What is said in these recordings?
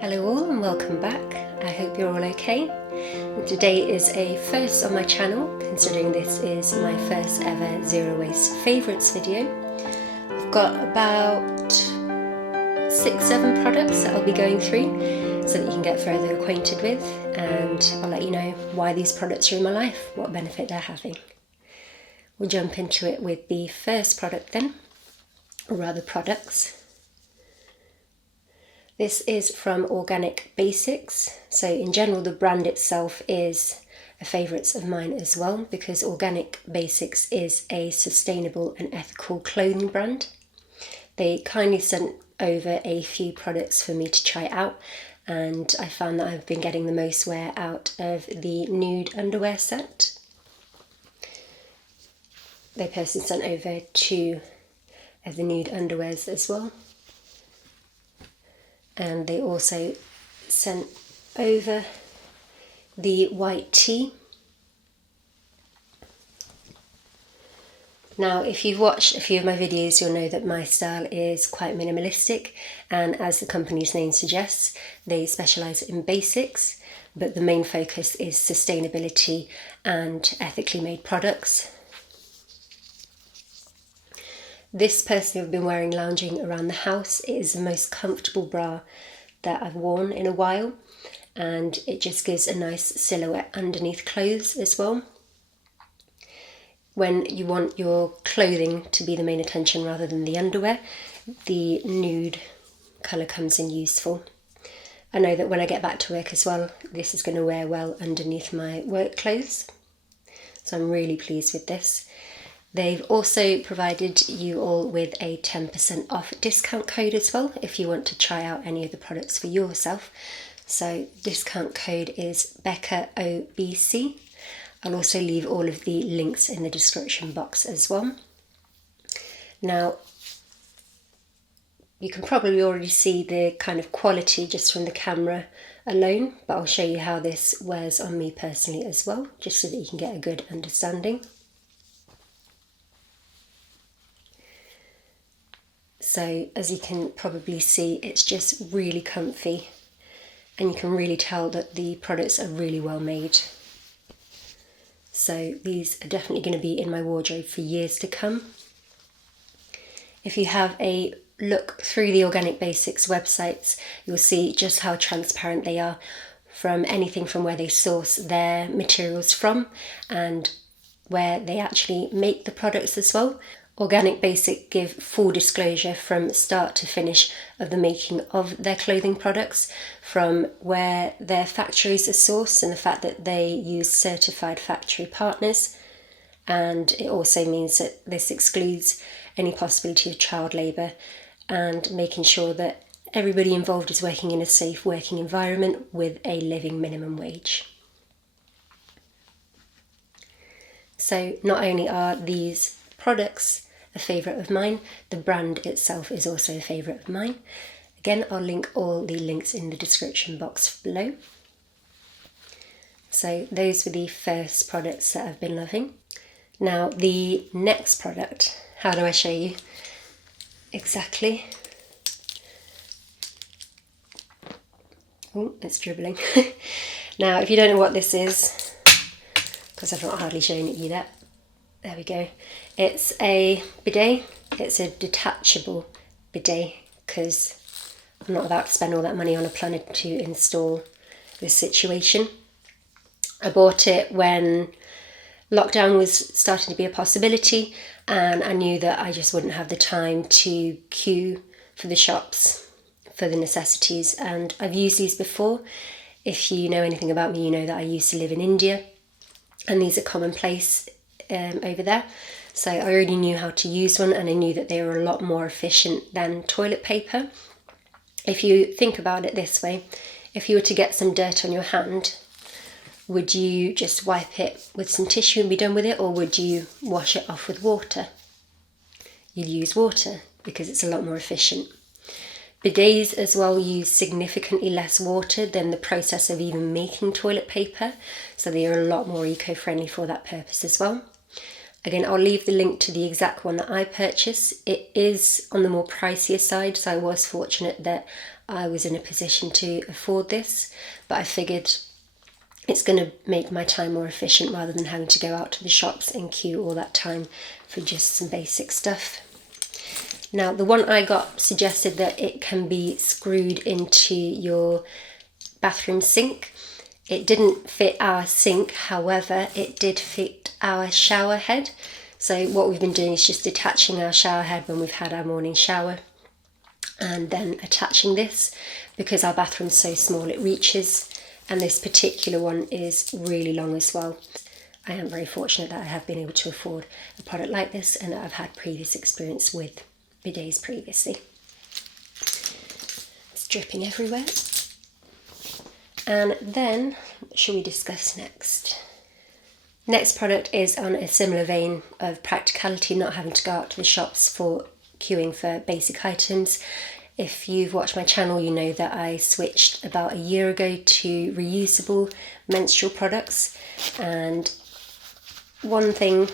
Hello all and welcome back. I hope you're all okay. Today is a first on my channel, considering this is my first ever zero waste favourites video. I've got about 6-7 products that I'll be going through so that you can get further acquainted with, and I'll let you know why these products are in my life, what benefit they're having. We'll jump into it with the first product then, or rather products. This is from Organic Basics. So in general, the brand itself is a favourite of mine as well, because Organic Basics is a sustainable and ethical clothing brand. They kindly sent over a few products for me to try out, and I found that I've been getting the most wear out of the nude underwear set. They personally sent over 2 of the nude underwears as well. And they also sent over the white tee. Now, if you've watched a few of my videos, you'll know that my style is quite minimalistic, and as the company's name suggests, they specialise in basics, but the main focus is sustainability and ethically made products. This personally I've been wearing lounging around the house. It is the most comfortable bra that I've worn in a while, and it just gives a nice silhouette underneath clothes as well. When you want your clothing to be the main attention rather than the underwear, the nude colour comes in useful. I know that when I get back to work as well, this is going to wear well underneath my work clothes, so I'm really pleased with this. They've also provided you all with a 10% off discount code as well if you want to try out any of the products for yourself. So discount code is BECCAOBC. I'll also leave all of the links in the description box as well. Now, you can probably already see the kind of quality just from the camera alone, but I'll show you how this wears on me personally as well, just so that you can get a good understanding. So as you can probably see, it's just really comfy, and you can really tell that the products are really well made. So these are definitely going to be in my wardrobe for years to come. If you have a look through the Organic Basics websites, you'll see just how transparent they are, from anything from where they source their materials from and where they actually make the products as well. Organic Basic give full disclosure from start to finish of the making of their clothing products, from where their factories are sourced and the fact that they use certified factory partners. And it also means that this excludes any possibility of child labour, and making sure that everybody involved is working in a safe working environment with a living minimum wage. So not only are these products a favourite of mine, the brand itself is also a favourite of mine. Again, I'll link all the links in the description box below. So those were the first products that I've been loving. Now the next product, how do I show you exactly? Oh, it's dribbling. Now if you don't know what this is, because I've not hardly shown it you yet, there we go. It's a bidet. It's a detachable bidet, because I'm not about to spend all that money on a plumber to install this situation. I bought it when lockdown was starting to be a possibility, and I knew that I just wouldn't have the time to queue for the shops for the necessities, and I've used these before. If you know anything about me, you know that I used to live in India, and these are commonplace over there. So I already knew how to use one, and I knew that they were a lot more efficient than toilet paper. If you think about it this way, if you were to get some dirt on your hand, would you just wipe it with some tissue and be done with it, or would you wash it off with water? You'd use water because it's a lot more efficient. Bidets as well use significantly less water than the process of even making toilet paper, so they are a lot more eco-friendly for that purpose as well. Again, I'll leave the link to the exact one that I purchased. It is on the more pricier side, so I was fortunate that I was in a position to afford this, but I figured it's going to make my time more efficient rather than having to go out to the shops and queue all that time for just some basic stuff. Now, the one I got suggested that it can be screwed into your bathroom sink. It didn't fit our sink, however, it did fit our shower head. So what we've been doing is just detaching our shower head when we've had our morning shower, and then attaching this, because our bathroom's so small it reaches, and this particular one is really long as well. I am very fortunate that I have been able to afford a product like this, and that I've had previous experience with bidets previously. It's dripping everywhere. And then, what shall we discuss next? Next product is on a similar vein of practicality, not having to go out to the shops for queuing for basic items. If you've watched my channel, you know that I switched about a year ago to reusable menstrual products, and one thing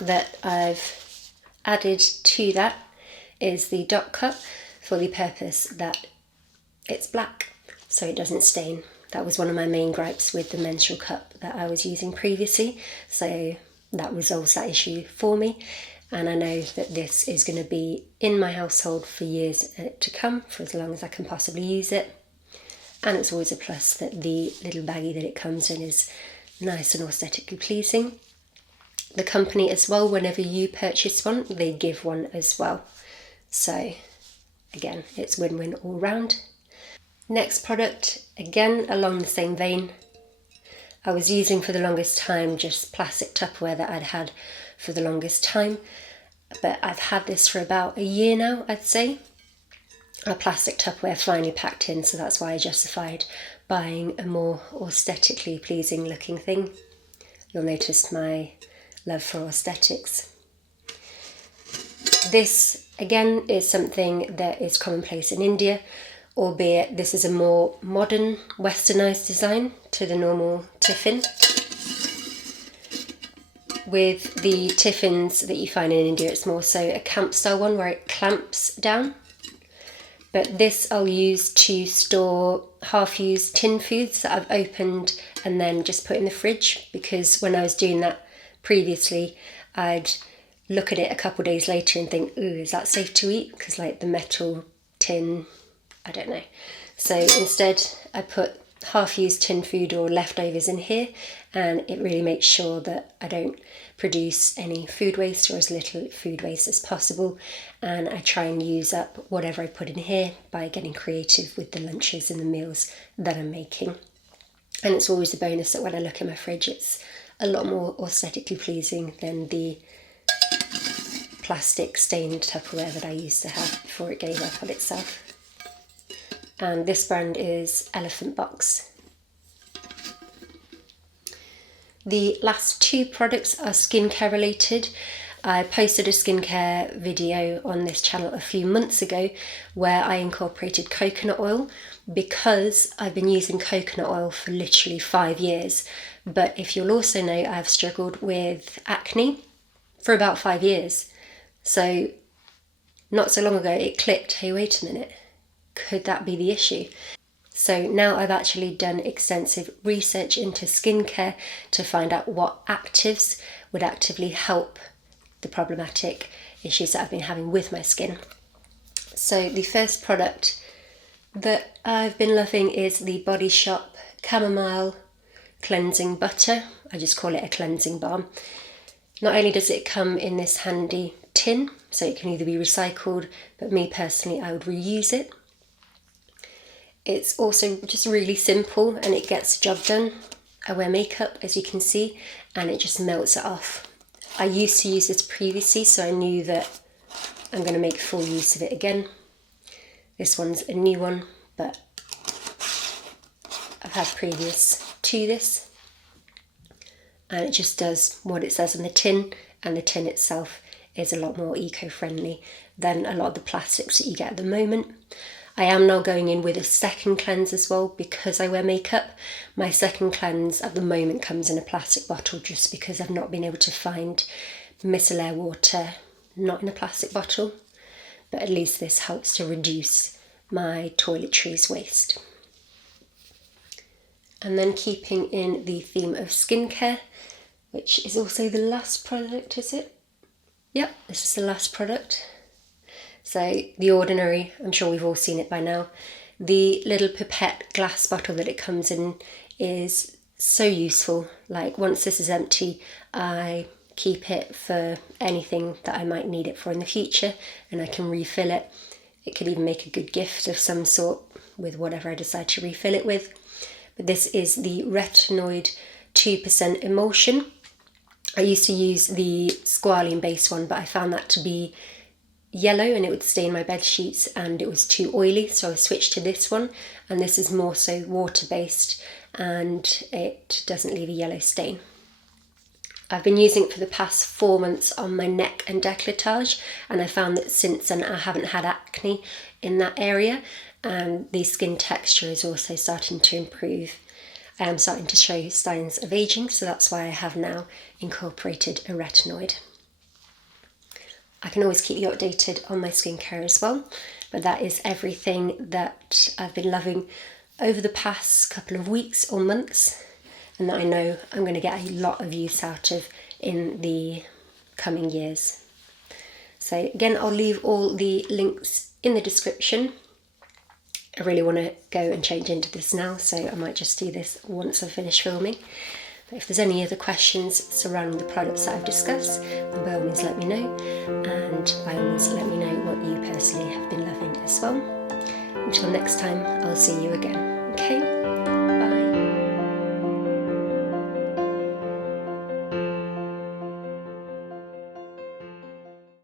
that I've added to that is the dot cup, for the purpose that it's black so it doesn't stain. That was one of my main gripes with the menstrual cup that I was using previously, so that resolves that issue for me. And I know that this is going to be in my household for years to come, for as long as I can possibly use it. And it's always a plus that the little baggie that it comes in is nice and aesthetically pleasing. The company as well, whenever you purchase one, they give one as well. So again, it's win-win all round. Next product, again along the same vein. I was using for the longest time just plastic Tupperware that I'd had for the longest time, but I've had this for about a year now, I'd say. Our plastic Tupperware finally packed in, so that's why I justified buying a more aesthetically pleasing looking thing. You'll notice my love for aesthetics. This again is something that is commonplace in India, albeit this is a more modern, westernised design to the normal tiffin. With the tiffins that you find in India, it's more so a camp style one where it clamps down. But this I'll use to store half-used tin foods that I've opened and then just put in the fridge, because when I was doing that previously, I'd look at it a couple of days later and think, ooh, is that safe to eat? Because like the metal tin, I don't know. So instead I put half-used tin food or leftovers in here, and it really makes sure that I don't produce any food waste, or as little food waste as possible, and I try and use up whatever I put in here by getting creative with the lunches and the meals that I'm making. And it's always a bonus that when I look in my fridge, it's a lot more aesthetically pleasing than the plastic stained Tupperware that I used to have before it gave up on itself. And this brand is Elephant Box. The last two products are skincare related. I posted a skincare video on this channel a few months ago where I incorporated coconut oil, because I've been using coconut oil for literally 5 years. But if you'll also know, I've struggled with acne for about 5 years. So not so long ago it clicked, hey, wait a minute, could that be the issue? So now I've actually done extensive research into skincare to find out what actives would actively help the problematic issues that I've been having with my skin. So the first product that I've been loving is the Body Shop Chamomile Cleansing Butter. I just call it a cleansing balm. Not only does it come in this handy tin, so it can either be recycled, but me personally, I would reuse it. It's also just really simple and it gets the job done. I wear makeup, as you can see, and it just melts it off. I used to use this previously, so I knew that I'm going to make full use of it again. This one's a new one, but I've had previous to this. And it just does what it says on the tin, and the tin itself is a lot more eco-friendly than a lot of the plastics that you get at the moment. I am now going in with a second cleanse as well, because I wear makeup. My second cleanse at the moment comes in a plastic bottle, just because I've not been able to find micellar water not in a plastic bottle. But at least this helps to reduce my toiletries waste. And then keeping in the theme of skincare, which is also the last product, is it? Yep, this is the last product. So The Ordinary, I'm sure we've all seen it by now. The little pipette glass bottle that it comes in is so useful. Like once this is empty, I keep it for anything that I might need it for in the future, and I can refill it. It could even make a good gift of some sort with whatever I decide to refill it with. But this is the Retinoid 2% emulsion. I used to use the squalene based one, but I found that to be yellow and it would stain my bed sheets and it was too oily, so I switched to this one, and this is more so water based and it doesn't leave a yellow stain. I've been using it for the past 4 months on my neck and décolletage, and I found that since then I haven't had acne in that area, and the skin texture is also starting to improve. I am starting to show signs of aging, so that's why I have now incorporated a retinoid. I can always keep you updated on my skincare as well, but that is everything that I've been loving over the past couple of weeks or months, and that I know I'm going to get a lot of use out of in the coming years. So again, I'll leave all the links in the description. I really want to go and change into this now, so I might just do this once I've finished filming. But if there's any other questions surrounding the products that I've discussed, then by all means let me know, and by all means let me know what you personally have been loving as well. Until next time, I'll see you again, okay?